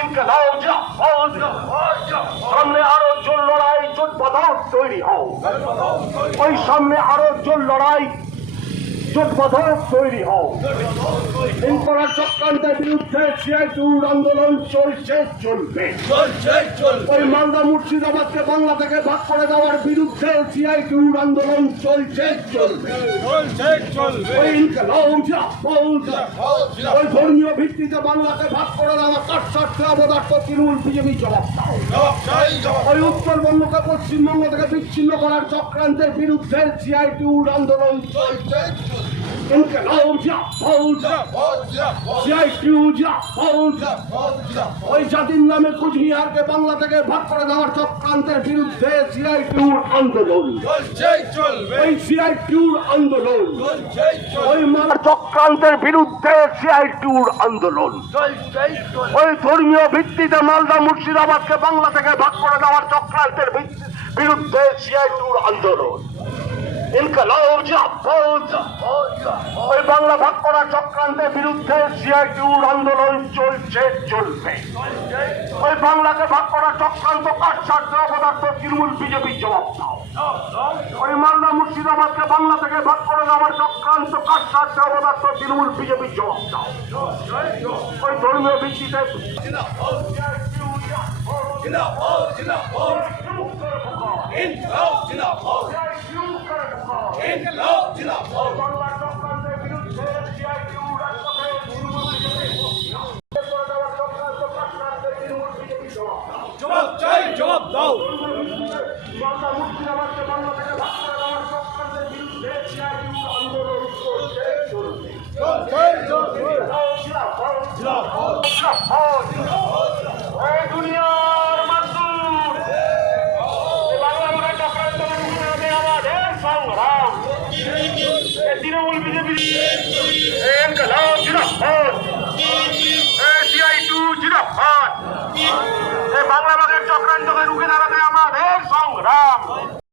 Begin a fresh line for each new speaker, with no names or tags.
ইনকালাও যা সামনে আরও জোর লড়াই জোট বাঁধাও তৈরি হও। ওই সামনে আরও জোর লড়াই জোট বাঁধাও তৈরি হও। চক্রান্তের বিরুদ্ধে সিআইটুর আন্দোলন চলছে চলবে। ওই মালদা মুর্শিদাবাদকে বাংলা থেকে ভাগ করে দেওয়ার বিরুদ্ধে সিআইটিউর আন্দোলন চলছে চলবে। ওই ওই ধর্মীয় ভিত্তিতে বাংলাকে ভাগ করে দেওয়া কাঠ স্বার্থে অবদার্থ তৃণমূল বিজেপি জবাব ওই উত্তরবঙ্গকে পশ্চিমবঙ্গ থেকে বিচ্ছিন্ন করার চক্রান্তের বিরুদ্ধে সিআইটিউর আন্দোলন
চলছে চলবে।
ওই জাতির নামে কুচবিহারকে বাংলা থেকে ভাগ করে দেওয়ার চক্রান্তের বিরুদ্ধে সিআইটিউর আন্দোলন ওই সিআইটিউর আন্দোলন ওই মার চক্রান্তের বিরুদ্ধে সিআইটিউর আন্দোলন ওই ধর্মীয় ভিত্তিতে মালদা মুর্শিদাবাদকে বাংলা থেকে ভাগ করে দেওয়ার চক্রান্তের বিরুদ্ধে সিআইটিউর আন্দোলন। ওই বাংলা ভাগ করার চক্রান্তের বিরুদ্ধে সিআইটিউর আন্দোলন চলছে চলবে। ওই বাংলাকে ভাগ করার চক্রান্ত কার স্বার্থে অপদার্থ তৃণমূল বিজেপি জবাব দাও। ওই মালদা মুর্শিদাবাদকে বাংলা থেকে ভাগ করে দেওয়ার চক্রান্ত কার স্বার্থে অপদার্থ তৃণমূল বিজেপি জবাব দাও। ওই ধর্মীয় ভিত্তিতে
জিন্দাবাদ, জিন্দাবাদ। ইনকলাব, জিন্দাবাদ।
ইনকলাব জিন্দাবাদ এই সিআইটু জিন্দাবাদ এই বাংলা ভাষার চক্রান্তকে রুখে দাঁড়াতে আমাদের সংগ্রাম।